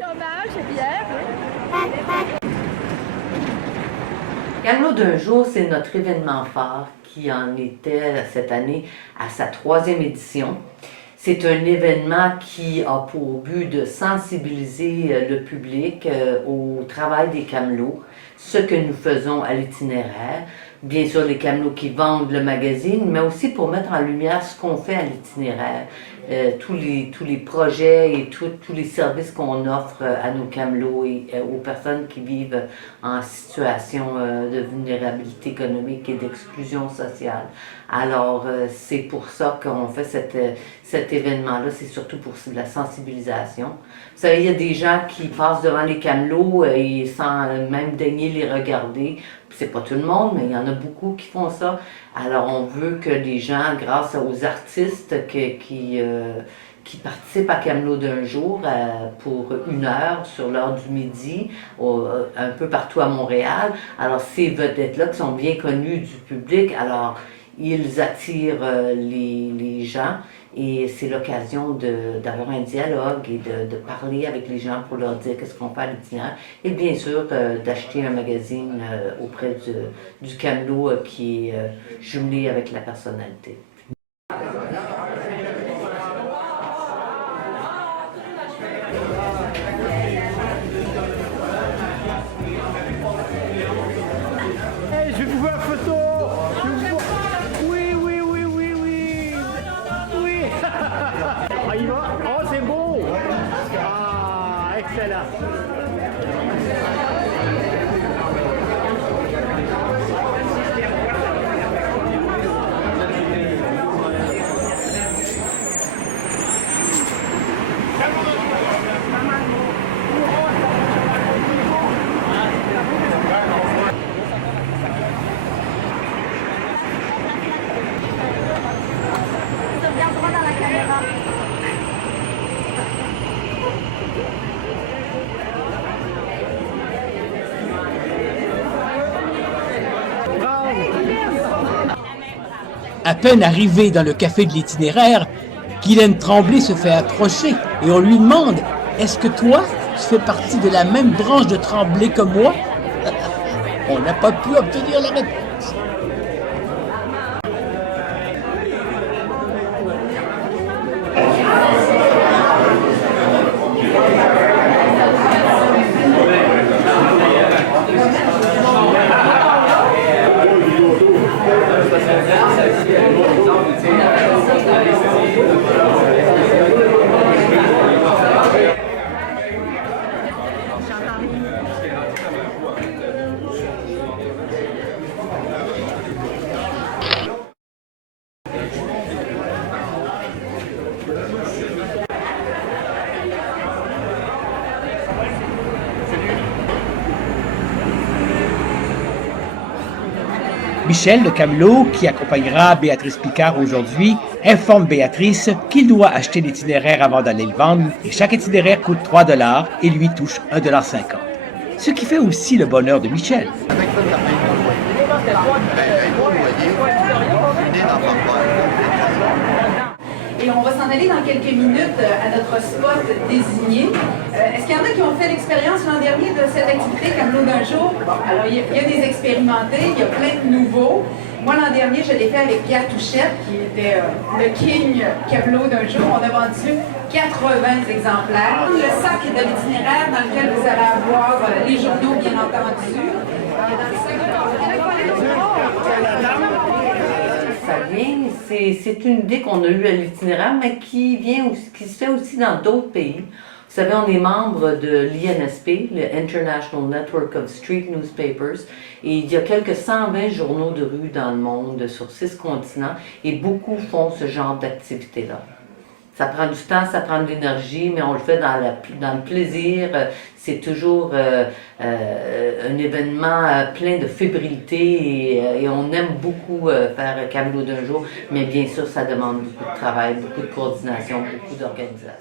hommage, c'est bien. Camelot d'un jour, c'est notre événement phare qui en était cette année à sa 3e édition. C'est un événement qui a pour but de sensibiliser le public au travail des camelots, ce que nous faisons à l'itinéraire. Bien sûr, les camelots qui vendent le magazine, mais aussi pour mettre en lumière ce qu'on fait à l'itinéraire, tous les projets et tous les services qu'on offre à nos camelots et aux personnes qui vivent en situation de vulnérabilité économique et d'exclusion sociale. Alors, c'est pour ça qu'on fait cet événement-là, c'est surtout pour la sensibilisation. Vous savez, il y a des gens qui passent devant les camelots et sans même daigner les regarder. C'est pas tout le monde, mais il y en a beaucoup qui font ça. Alors, on veut que les gens, grâce aux artistes qui participent à Camelot d'un jour pour 1 heure sur l'heure du midi, un peu partout à Montréal. Alors, ces vedettes-là qui sont bien connues du public, alors ils attirent les gens et c'est l'occasion d'avoir un dialogue et de parler avec les gens pour leur dire qu'est-ce qu'on fait à l'itinéraire et bien sûr d'acheter un magazine auprès du Camelot qui est jumelé avec la personnalité. Hey, je vais vous voir photo. Oui, oui, oui, oui, oui. Oui. Ah, il va. Oh, c'est beau. Ah, excellent. Regarde droit dans la caméra. À peine arrivé dans le café de l'itinéraire, Guylaine Tremblay se fait approcher et on lui demande « Est-ce que toi, tu fais partie de la même branche de Tremblay que moi ?» On n'a pas pu obtenir la réponse. Michel, le camelot, qui accompagnera Béatrice Picard aujourd'hui, informe Béatrice qu'il doit acheter l'itinéraire avant d'aller le vendre et chaque itinéraire coûte 3 $ et lui touche 1,50 $. Ce qui fait aussi le bonheur de Michel. Et on va s'en aller dans quelques minutes à notre spot désigné. Est-ce qu'il y en a qui ont fait l'expérience l'an dernier de cette activité Camelot d'un jour? Alors, il y a des expérimentés, il y a plein de nouveaux. Moi, l'an dernier, je l'ai fait avec Pierre Touchette, qui était le king Camelot d'un jour. On a vendu 80 exemplaires. Le sac de l'itinéraire dans lequel vous allez avoir les journaux, bien entendu. Ça vient, c'est une idée qu'on a eue à l'itinéraire, mais qui se fait aussi dans d'autres pays. Vous savez, on est membre de l'INSP, le International Network of Street Newspapers, et il y a quelques 120 journaux de rue dans le monde, sur 6 continents, et beaucoup font ce genre d'activité-là. Ça prend du temps, ça prend de l'énergie, mais on le fait dans le plaisir. C'est toujours un événement plein de fébrilité et on aime beaucoup faire Camelot d'un jour, mais bien sûr, ça demande beaucoup de travail, beaucoup de coordination, beaucoup d'organisation.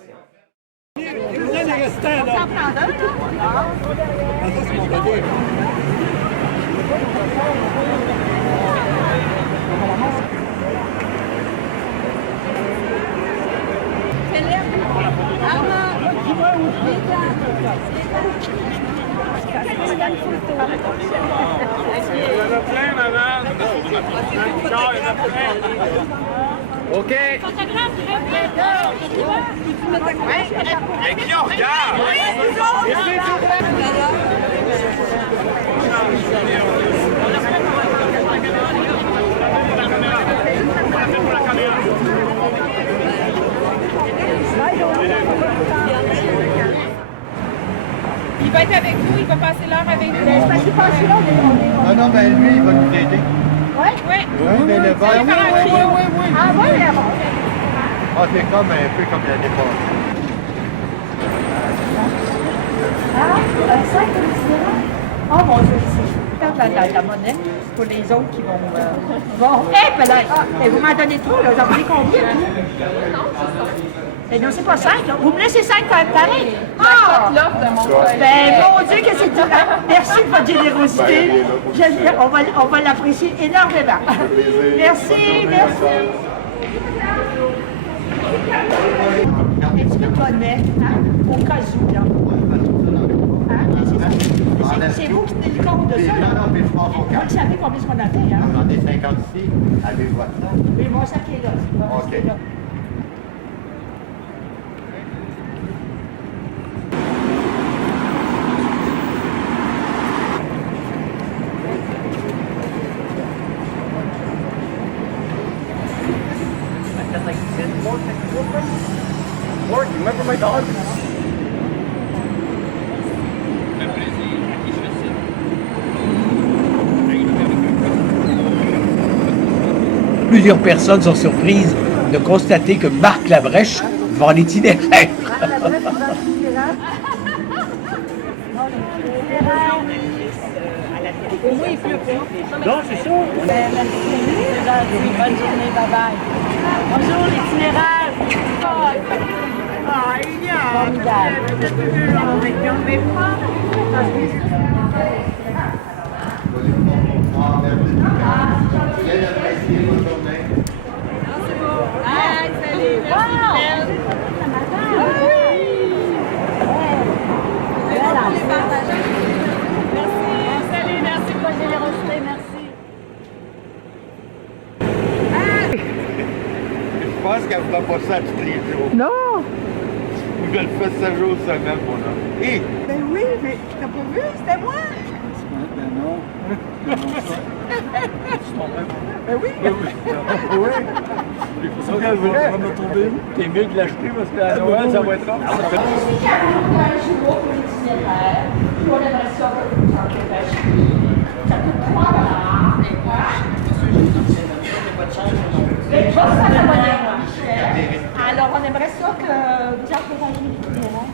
y a une photo. OK. Il va être avec vous, il va passer l'heure avec vous. Parce qu'il passe là, Non, non, mais lui, il va nous aider. Ouais? Oui. Oui, mais le Vous allez faire un trio. Ah ouais, là-bas. Ah, c'est comme un peu comme l'année passée. Ah, un sac de cinéma. Oh mon Dieu, c'est la monnaie pour les autres qui vont... Bon, vous m'en donnez trop, là. Vous en voulez combien? Non, c'est pas 5, là. Vous me laissez 5 pareil? Ah! Ben, mon Dieu, que c'est dur. Merci de votre générosité. On va l'apprécier énormément. Merci, merci. Un petit peu de monnaie, hein? Au cas où, là. Hein? C'est vous qui tenez compte de ça, là? Non, mais je pense au Vous savez combien qu'on a fait, hein? J'en ai 50 ici. Avez-vous votre sac? Oui, mon sac est là. Mon sac est là. Mark, you remember my dog? Plusieurs personnes sont surprises de constater que Marc Labrèche vend l'itinéraire. Non, c'est ça. Bonne journée, bye-bye. Bonjour, l'itinéraire. Bien apprécié votre journée. Merci pour la générosité, merci. Je pense qu'elle ne fera pas ça tous les jours. Non! Je le fais 7 jours semaine, mon homme. Hé! Ben oui, mais t'as pas vu, c'était moi! Ben oui! C'est vrai. T'es mieux de l'acheter parce qu'à Noël, ça va être rare. C'est 41 jours pour l'itinéraire, puis on aimerait ça que vous en dépêchiez. Ça coûte 3 $. Mais pas ça, la monnaie, alors, on aimerait ça que vous encouragiez l'itinéraire.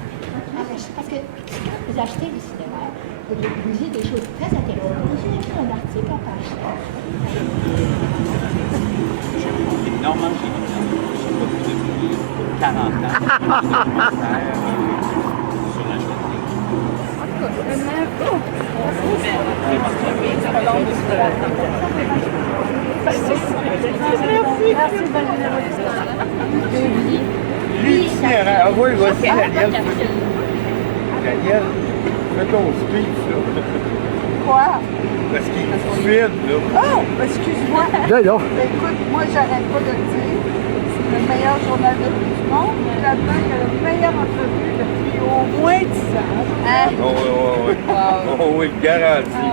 Parce que quand vous achetez l'itinéraire, vous lisez des choses très intéressantes. Vous écrivez un article en page 7. Normalement, j'ai pas plus depuis 40 ans. Sur la journée. Merci, bonne générosité. L'itinéraire. Ah oui, voici Daniel. Daniel, fais ton speech, là. Quoi? Parce qu'il est fluide, là. Oh, excuse-moi. D'ailleurs. Écoute, moi, j'arrête pas de le dire. C'est le meilleur journal de tout le monde. Là-dedans, il y a le meilleur entrevue depuis au moins 10 ans. Hein? Oh, oui, oui, oui. Oh, oui, garanti.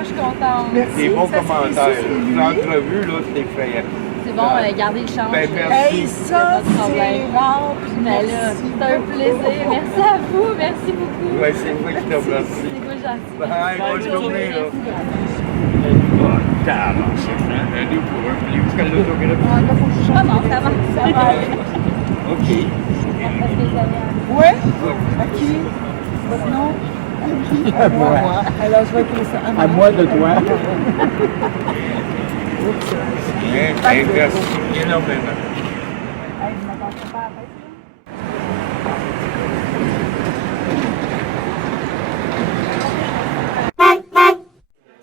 Je suis contente. Merci. Des bons Ça, c'est commentaires. lui. L'entrevue, là, c'est effrayant. C'est bon, gardez le change. Ben, merci. Hey, ça, c'est rare. Puis Mais là, merci. c'est un plaisir. Merci à vous. Merci beaucoup. Ouais, c'est moi qui te remercie. C'est quoi, gentil. Bye, bonne journée, là. Un deux pour un. Voulez-vous qu'elle l'autographe? Ah non, ça va. Ça va aller. OK. Ouais? À qui? Votre nom? À moi. Alors, je vais écrire ça. À moi de toi. Bien, merci énormément. Hey, je m'attendais pas à faire ça.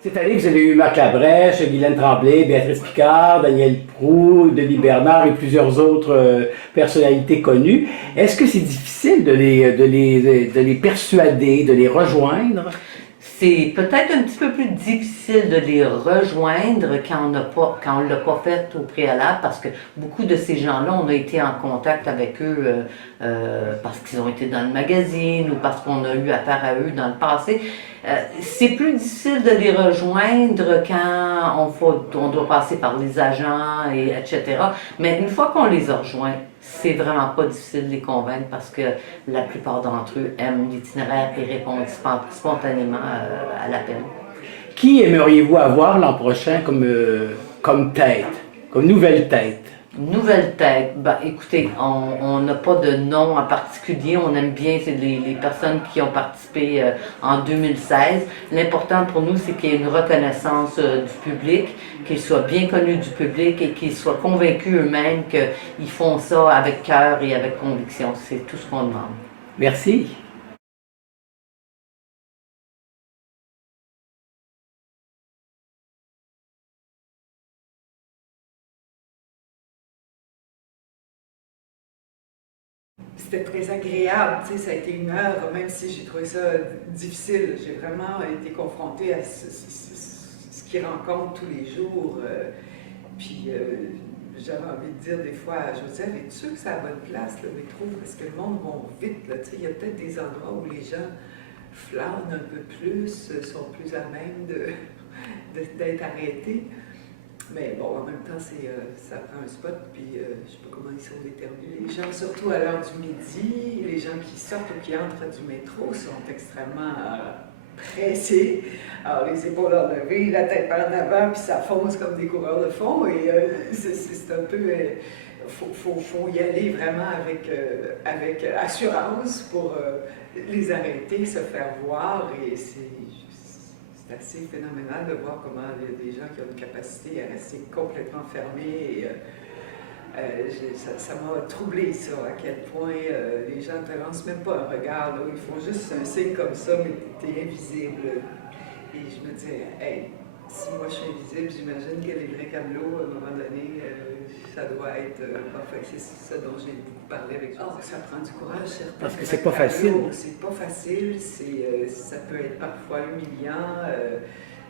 Cette année, vous avez eu Marc Labrèche, Guylaine Tremblay, Béatrice Picard, Daniel Proulx, Denis Bernard et plusieurs autres personnalités connues. Est-ce que c'est difficile de les persuader, de les rejoindre? c'est peut-être un petit peu plus difficile de les rejoindre quand on l'a pas fait au préalable, parce que beaucoup de ces gens-là, on a été en contact avec eux parce qu'ils ont été dans le magazine ou parce qu'on a eu affaire à eux dans le passé. C'est plus difficile de les rejoindre quand on doit passer par les agents, etc. Mais une fois qu'on les a rejoints, c'est vraiment pas difficile de les convaincre parce que la plupart d'entre eux aiment l'itinéraire et répondent spontanément à l'appel. Qui aimeriez-vous avoir l'an prochain comme tête, comme nouvelle tête? Nouvelle tête, ben, écoutez, on n'a pas de nom en particulier, on aime bien les personnes qui ont participé en 2016. L'important pour nous, c'est qu'il y ait une reconnaissance du public, qu'ils soient bien connus du public et qu'ils soient convaincus eux-mêmes qu'ils font ça avec cœur et avec conviction. C'est tout ce qu'on demande. Merci. C'était très agréable, tu sais, ça a été une heure, même si j'ai trouvé ça difficile. J'ai vraiment été confrontée à ce qu'ils rencontrent tous les jours. Puis j'avais envie de dire des fois à Joseph, es-tu sûr que c'est à la bonne place, le métro? Parce que le monde va vite, là, tu sais, il y a peut-être des endroits où les gens flânent un peu plus, sont plus à même d'être arrêtés. Mais bon, en même temps, ça prend un spot, puis je ne sais pas comment ils sont déterminés. Les gens, surtout à l'heure du midi, les gens qui sortent ou qui entrent du métro sont extrêmement pressés. Alors, les épaules enlevées, la tête par en avant, puis ça fonce comme des coureurs de fond. Et c'est un peu... faut y aller vraiment avec assurance pour les arrêter, se faire voir, et c'est assez phénoménal de voir comment il y a des gens qui ont une capacité à rester complètement fermés. Ça m'a troublé, ça, à quel point les gens ne te lancent même pas un regard. Là, ils font juste un signe comme ça, mais tu es invisible. Et je me disais, hey, si moi je suis invisible, j'imagine que les vrais camelots, à un moment donné, ça doit être. Enfin, c'est ça dont j'ai beaucoup parlé avec Joseph. Ça prend du courage, certains. Parce que c'est pas facile. C'est pas facile, ça peut être parfois humiliant.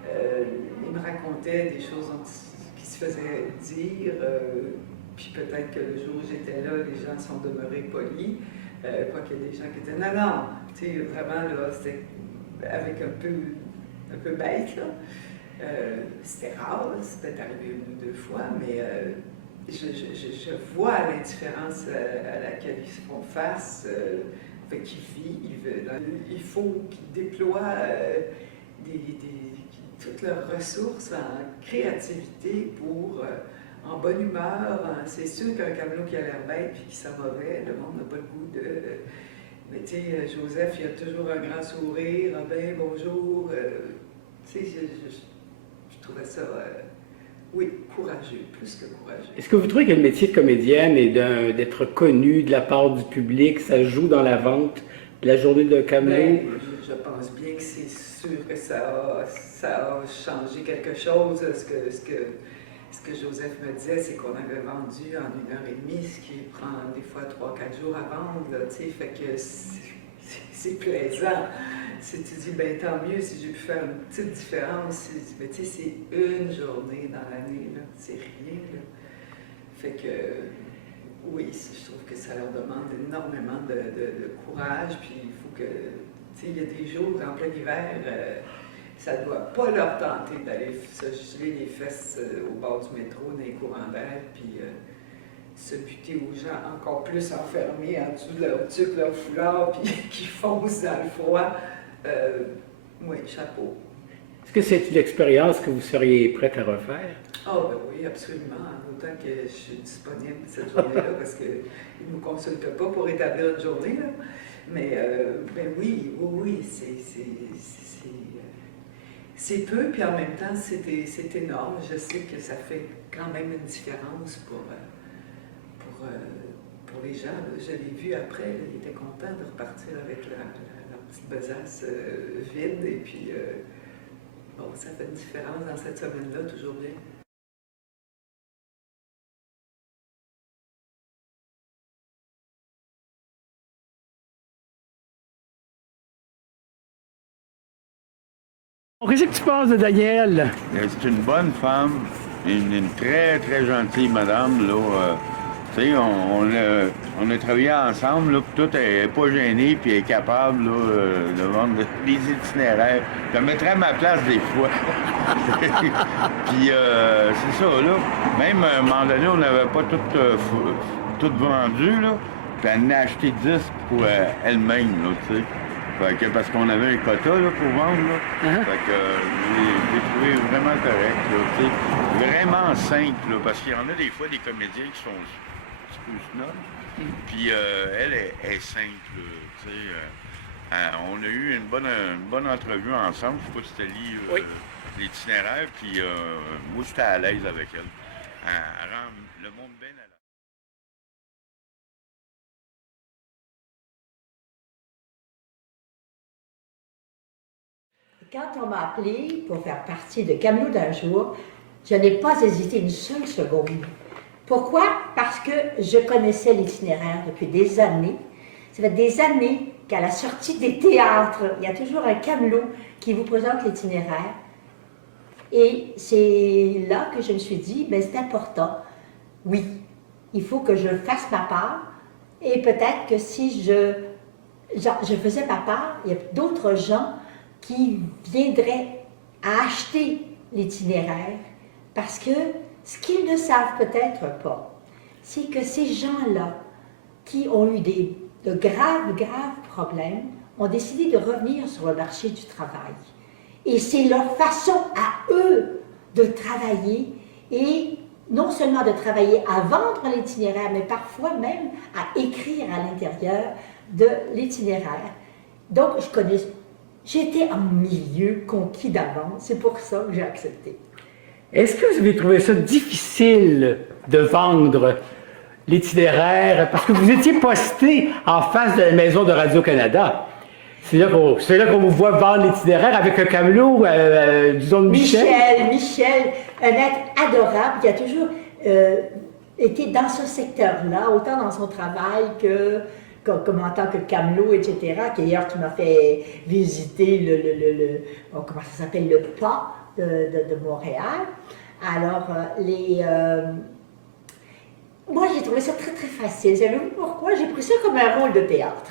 Il me racontait des choses qui se faisaient dire, puis peut-être que le jour où j'étais là, les gens sont demeurés polis. Quoiqu'il y a des gens qui disaient non, non, tu sais, vraiment, là, c'était avec un peu bête, là. C'était rare, c'était arrivé une ou deux fois, mais je vois l'indifférence à laquelle ils se font face, avec qui vivent. Il faut qu'ils déploient toutes leurs ressources en créativité pour, en bonne humeur. C'est sûr qu'un camelot qui a l'air bête et qui sent mauvais, le monde n'a pas le goût de... Mais tu sais, Joseph, il a toujours un grand sourire, ah ben bonjour. Tu sais, je trouvais ça, oui, courageux, plus que courageux. Est-ce que vous trouvez que le métier de comédienne et d'être connu de la part du public, ça joue dans la vente de la journée de Camelot? Ben, je pense bien que c'est sûr que ça a changé quelque chose. Ce que Joseph me disait, c'est qu'on avait vendu en 1h30, ce qui prend des fois 3-4 jours à vendre. Là, fait que c'est plaisant. Si tu dis, ben tant mieux si j'ai pu faire une petite différence. Mais tu sais, c'est une journée dans l'année, là. C'est rien, là. Fait que, oui, je trouve que ça leur demande énormément de courage. Puis il faut que, tu sais, il y a des jours en plein hiver, ça ne doit pas leur tenter d'aller se geler les fesses au bord du métro, dans les courants d'air, puis se buter aux gens encore plus enfermés en dessous de leur tuque, leur foulard, puis qui foncent dans le froid. Oui, chapeau. Est-ce que c'est une expérience que vous seriez prête à refaire? Ah, ben oui, absolument. Autant que je suis disponible cette journée-là, parce qu'ils ne nous consultent pas pour établir une journée, là. Mais ben oui, c'est peu, puis en même temps, c'est énorme. Je sais que ça fait quand même une différence pour les gens. Là. Je l'ai vu après, là, ils étaient contents de repartir avec leur petite besace vide. Et puis, bon, ça fait une différence dans cette semaine-là, toujours bien. Qu'est-ce que tu penses de Danielle? C'est une bonne femme, une très, très gentille madame, là. Tu sais, on a travaillé ensemble, là, puis tout, elle n'est pas gênée, puis elle est capable, là, de vendre des itinéraires. Je la mettrais à ma place des fois. Puis, c'est ça, là. Même, à un moment donné, on n'avait pas tout vendu, là. Puis elle en a acheté 10 pour elle-même, là, tu sais. Fait que, parce qu'on avait un quota là, pour vendre. Là. Fait que je l'ai trouvé vraiment correct. Là, tu sais. Vraiment simple. Là, parce qu'il y en a des fois des comédiens qui sont un petit peu snobs. Puis elle est simple. Tu sais. On a eu une bonne entrevue ensemble. Je sais pas si tu as lu l'itinéraire. Puis moi, j'étais à l'aise avec elle. Elle rend le monde bien à l'aise. Quand on m'a appelé pour faire partie de Camelot d'un jour, je n'ai pas hésité une seule seconde. Pourquoi? Parce que je connaissais l'itinéraire depuis des années. Ça fait des années qu'à la sortie des théâtres, il y a toujours un camelot qui vous présente l'itinéraire. Et c'est là que je me suis dit, mais c'est important. Oui, il faut que je fasse ma part. Et peut-être que si je faisais ma part, il y a d'autres gens qui viendraient à acheter l'itinéraire, parce que ce qu'ils ne savent peut-être pas, c'est que ces gens-là qui ont eu de graves problèmes ont décidé de revenir sur le marché du travail. Et c'est leur façon à eux de travailler, et non seulement de travailler à vendre l'itinéraire, mais parfois même à écrire à l'intérieur de l'itinéraire. Donc, j'étais en milieu conquis d'avance, c'est pour ça que j'ai accepté. Est-ce que vous avez trouvé ça difficile de vendre l'itinéraire? Parce que vous étiez posté en face de la maison de Radio-Canada. C'est là qu'on vous voit vendre l'itinéraire avec un camelot, disons, de Michel. Michel, un être adorable qui a toujours été dans ce secteur-là, autant dans son travail comme en tant que camelot, etc. D'ailleurs, tu m'as fait visiter comment ça s'appelle, le pas de Montréal. Alors, moi, j'ai trouvé ça très, très facile. Savez-vous pourquoi? J'ai pris ça comme un rôle de théâtre.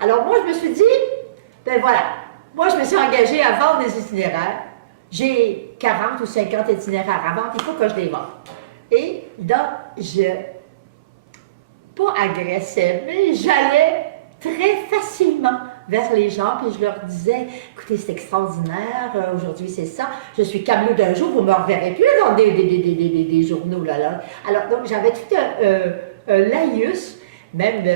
Alors, moi, je me suis dit, ben voilà, moi, je me suis engagée à vendre des itinéraires. J'ai 40 ou 50 itinéraires à vendre, il faut que je les vende. Et là, pas agressais, mais j'allais très facilement vers les gens, puis je leur disais, écoutez, c'est extraordinaire, aujourd'hui c'est ça, je suis camelot d'un jour, vous ne me reverrez plus dans des journaux, là. Alors, donc, j'avais tout un laïus, même,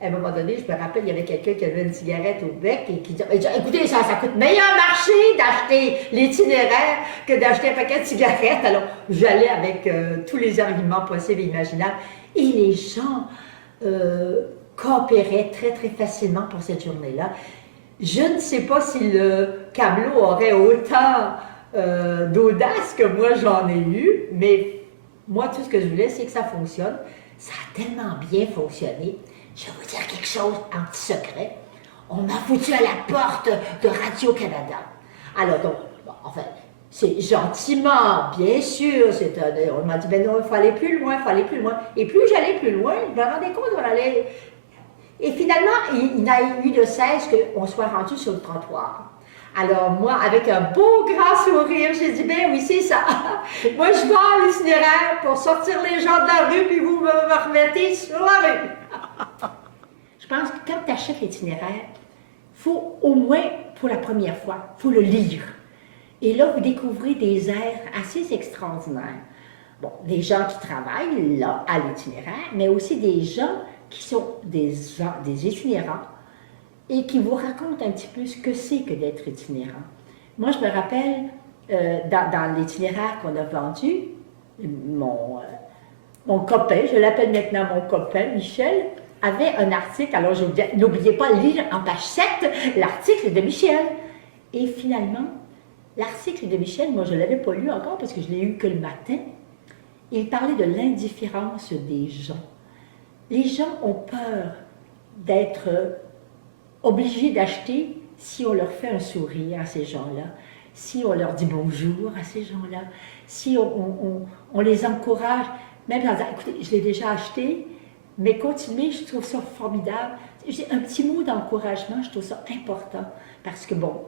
à un moment donné, je me rappelle, il y avait quelqu'un qui avait une cigarette au bec et qui disait, écoutez, ça coûte meilleur marché d'acheter l'itinéraire que d'acheter un paquet de cigarettes. Alors, j'allais avec tous les arguments possibles et imaginables. Et les gens coopéraient très, très facilement pour cette journée-là. Je ne sais pas si le camelot aurait autant d'audace que moi j'en ai eu, mais moi, tout ce que je voulais, c'est que ça fonctionne. Ça a tellement bien fonctionné. Je vais vous dire quelque chose en petit secret. On m'a foutu à la porte de Radio-Canada. Alors donc, bon, enfin, c'est gentiment, bien sûr, on m'a dit, ben non, il faut aller plus loin, il faut aller plus loin. Et plus j'allais plus loin, je me rendais compte qu'on allait... Et finalement, il n'a eu de cesse qu'on soit rendu sur le trottoir. Alors moi, avec un beau grand sourire, j'ai dit, ben oui, c'est ça. Moi, je vends l'itinéraire pour sortir les gens de la rue, puis vous me remettez sur la rue. Je pense que quand tu achètes l'itinéraire, il faut au moins, pour la première fois, il faut le lire. Et là, vous découvrez des airs assez extraordinaires. Bon, des gens qui travaillent là, à l'itinéraire, mais aussi des gens qui sont des itinérants et qui vous racontent un petit peu ce que c'est que d'être itinérant. Moi, je me rappelle, dans l'itinéraire qu'on a vendu, mon copain, je l'appelle maintenant mon copain, Michel, avait un article, alors n'oubliez pas de lire en page 7 l'article de Michel. Et finalement, l'article de Michel, moi je ne l'avais pas lu encore parce que je l'ai eu que le matin, il parlait de l'indifférence des gens. Les gens ont peur d'être obligés d'acheter si on leur fait un sourire à ces gens-là. si on leur dit bonjour à ces gens-là, si on les encourage, même en disant, écoutez, je l'ai déjà acheté, mais continuez, je trouve ça formidable. Un petit mot d'encouragement, je trouve ça important, parce que bon,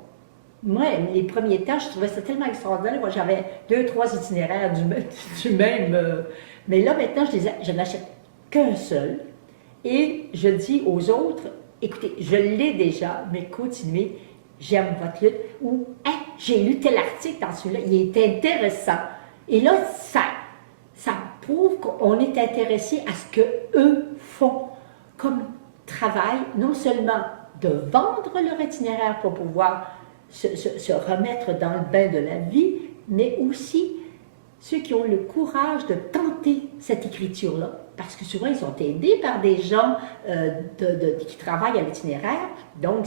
moi, les premiers temps, je trouvais ça tellement extraordinaire. Moi, j'avais 2, 3 itinéraires du même mais là, maintenant, je n'achète qu'un seul, et je dis aux autres, écoutez, je l'ai déjà, mais continuez, j'aime votre lutte, ou hey, j'ai lu tel article dans celui-là, il est intéressant. Et là, ça prouve qu'on est intéressé à ce qu'eux font comme travail, non seulement de vendre leur itinéraire pour pouvoir se remettre dans le bain de la vie, mais aussi ceux qui ont le courage de tenter cette écriture-là, parce que souvent ils sont aidés par des gens qui travaillent à l'itinéraire, donc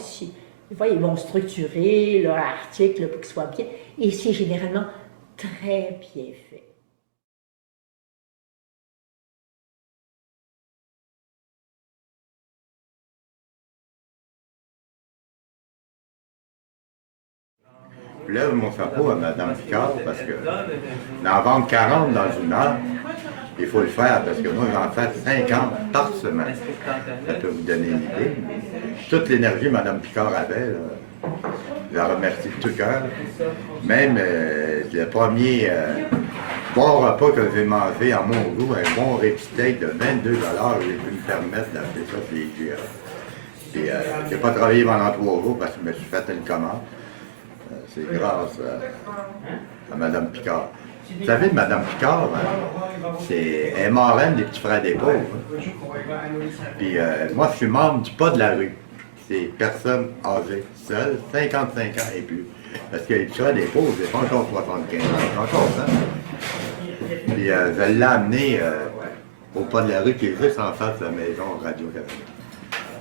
des fois ils vont structurer leur article pour qu'il soit bien, et c'est généralement très bien fait. Je lève mon chapeau à Mme Picard parce que d'en vendre 40 dans une heure, il faut le faire parce que moi j'en fais 50 par semaine. Ça peut vous donner une idée. Toute l'énergie que Mme Picard avait, là, je la remercie de tout cœur. Même le premier bon repas que j'ai mangé à mon goût, un bon répsteak de 22 $, j'ai pu me permettre d'acheter ça chez IGA. Puis j'ai pas travaillé pendant 3 jours parce que je me suis fait une commande. C'est grâce à Mme Picard. Vous savez, Mme Picard, c'est un marraine des petits frères des pauvres. Puis moi, je suis membre du Pas de la rue. C'est personnes âgées, seules, 55 ans et plus. Parce que les petits frères des pauvres, c'est pas encore 75 ans, c'est encore ça. Puis je l'ai amené au Pas de la rue qui est juste en face de la maison Radio-Canada.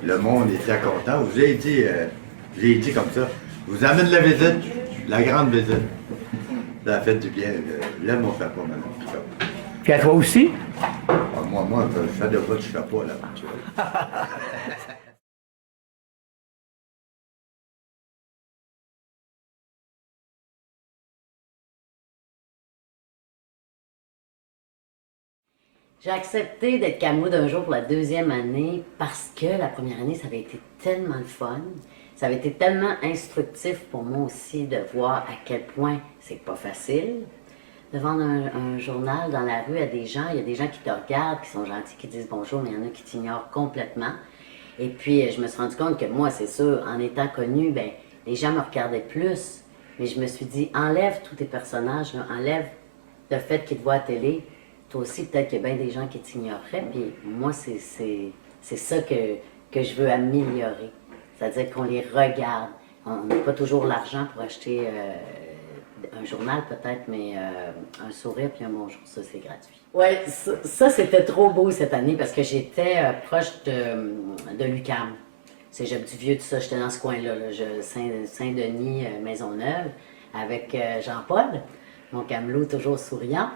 Le monde était content. Je l'ai dit comme ça. Je vous amène la visite, la grande visite. Ça a fait du bien. Lève mon chapeau, Mme Picard. Puis à toi aussi? Ah, moi, je fais de votre chapeau là. J'ai accepté d'être camelot d'un jour pour la 2e année parce que la première année, ça avait été tellement le fun. Ça avait été tellement instructif pour moi aussi de voir à quel point c'est pas facile de vendre un journal dans la rue à des gens. Il y a des gens qui te regardent, qui sont gentils, qui disent bonjour, mais il y en a qui t'ignorent complètement. Et puis, je me suis rendu compte que moi, c'est sûr, en étant connue, ben, les gens me regardaient plus. Mais je me suis dit, enlève tous tes personnages, là, enlève le fait qu'ils te voient à la télé. Toi aussi, peut-être qu'il y a bien des gens qui t'ignoreraient. Puis moi, c'est ça que je veux améliorer. C'est-à-dire qu'on les regarde. On n'a pas toujours l'argent pour acheter un journal peut-être, mais un sourire puis un bonjour, ça c'est gratuit. Oui, ça c'était trop beau cette année parce que j'étais proche de l'UQAM. Cégep du Vieux, tout ça, j'étais dans ce coin-là, Saint-Denis, Maisonneuve, avec Jean-Paul, mon camelot toujours souriant.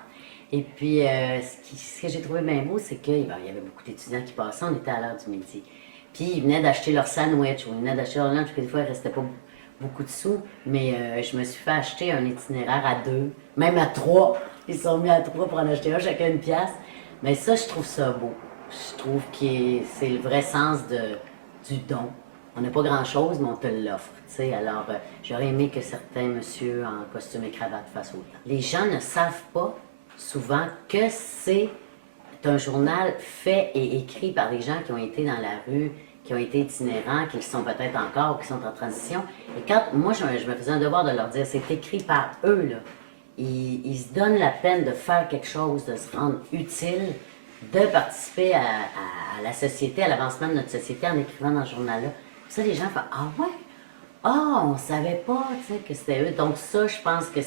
Et puis, ce que j'ai trouvé bien beau, c'est qu'il y avait beaucoup d'étudiants qui passaient, on était à l'heure du midi. Puis ils venaient d'acheter leur sandwich ou ils venaient d'acheter leur lunch, parce que des fois il ne restait pas beaucoup de sous. Mais je me suis fait acheter un itinéraire à 2, même à 3. Ils se sont mis à 3 pour en acheter un, chacun une pièce. Mais ça, je trouve ça beau. Je trouve que c'est le vrai sens du don. On n'a pas grand-chose, mais on te l'offre. Alors, j'aurais aimé que certains messieurs en costume et cravate fassent autant. Les gens ne savent pas souvent que c'est un journal fait et écrit par des gens qui ont été dans la rue, qui ont été itinérants, qui le sont peut-être encore, qui sont en transition. Et quand moi, je me faisais un devoir de leur dire, c'est écrit par eux, là. Ils se donnent la peine de faire quelque chose, de se rendre utile, de participer à la société, à l'avancement de notre société en écrivant dans ce journal-là. Puis ça, les gens font « Ah ouais? Ah, on savait pas, tu sais, que c'était eux. » Donc ça, je pense que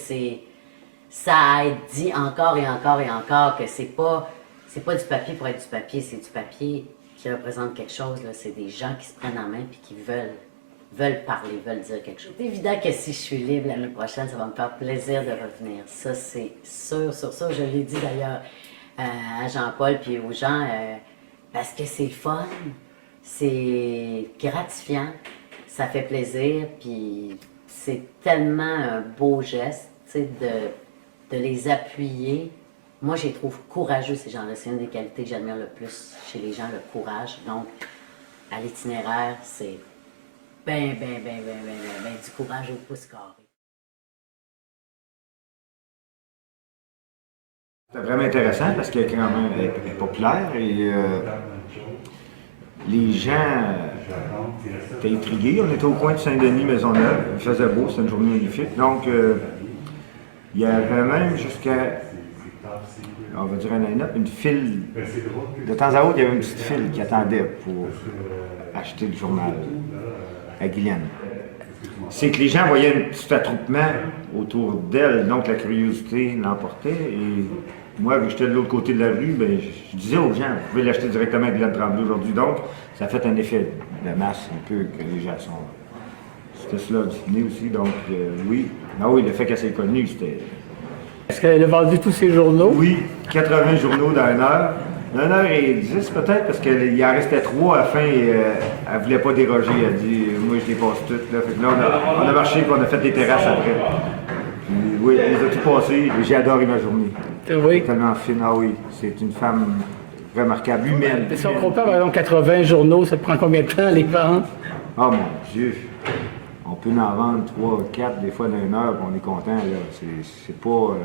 ça a été dit encore et encore et encore que c'est pas du papier pour être du papier, c'est du papier qui représente quelque chose. C'est des gens qui se prennent en main et qui veulent parler, veulent dire quelque chose. C'est évident que si je suis libre l'année prochaine, ça va me faire plaisir de revenir. Ça, c'est sûr. Sur ça, je l'ai dit d'ailleurs à Jean-Paul puis aux gens, parce que c'est fun, c'est gratifiant, ça fait plaisir, puis c'est tellement un beau geste, tu sais, de les appuyer. Moi, je les trouve courageux, ces gens-là. C'est une des qualités que j'admire le plus chez les gens, le courage. Donc, à l'itinéraire, c'est ben du courage au pouce carré. C'est vraiment intéressant parce qu'elle est quand même elle est populaire et les gens étaient intrigués. On était au coin de Saint-Denis, Maisonneuve. Il faisait beau, c'était une journée magnifique. Donc, il y avait même jusqu'à, on va dire un line-up, une file. De temps à autre, il y avait une petite file qui attendait pour acheter le journal à Guyliane. C'est que les gens voyaient un petit attroupement autour d'elle, donc la curiosité l'emportait. Et moi, vu que j'étais de l'autre côté de la rue, ben, je disais aux gens, vous pouvez l'acheter directement à Guyliane Tremblay aujourd'hui. Donc, ça a fait un effet de masse un peu que les gens sont. C'était cela du dîner aussi, donc oui. Ah oui, le fait qu'elle s'est connue, c'était. Est-ce qu'elle a vendu tous ses journaux? Oui, 80 journaux dans 1 heure. 1h10 peut-être, parce qu'il en restait 3 à la fin et elle ne voulait pas déroger. Elle dit, moi je les passe toutes. Là, fait que là on a marché et on a fait des terrasses après. Puis, oui, elle les a tout passées et j'ai adoré ma journée. Oui. Tellement fine, ah oui, c'est une femme remarquable, humaine. Si on compare par exemple 80 journaux, ça te prend combien de temps à les vendre? Oh mon Dieu! On peut en vendre 3, 4 des fois dans 1 heure, on est content. C'est pas.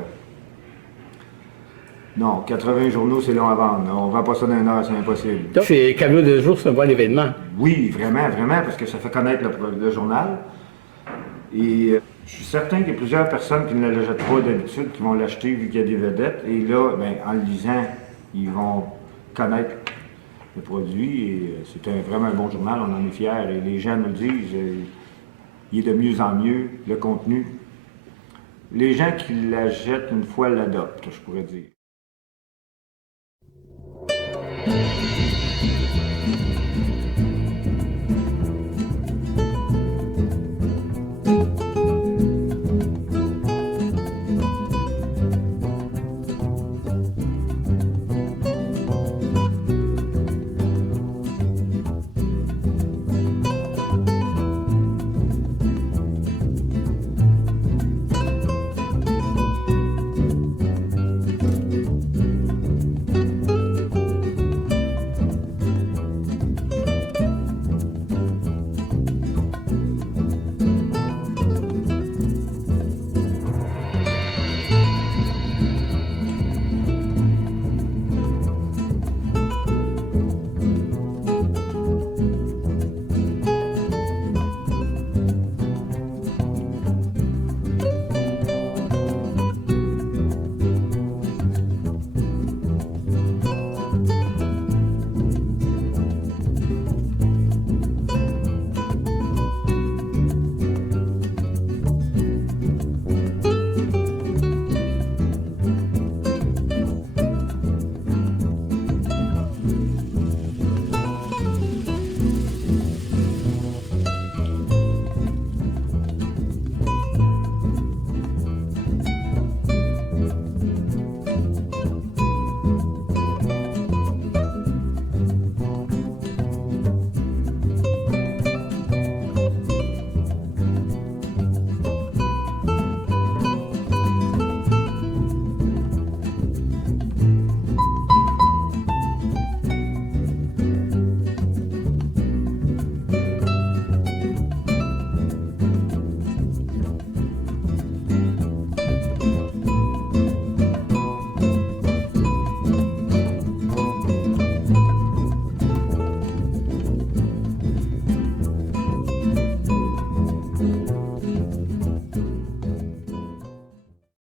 Non, 80 journaux, c'est long à vendre. On ne vend pas ça dans 1 heure, c'est impossible. Donc, c'est Camelot de jour, c'est un bon événement. Oui, vraiment, parce que ça fait connaître le journal. Et je suis certain qu'il y a plusieurs personnes qui ne l'achètent pas d'habitude, qui vont l'acheter vu qu'il y a des vedettes. Et là, ben, en le lisant, ils vont connaître le produit. Et c'est vraiment un bon journal, on en est fiers. Et les gens nous le disent, il est de mieux en mieux, le contenu. Les gens qui l'achètent une fois l'adoptent, je pourrais dire.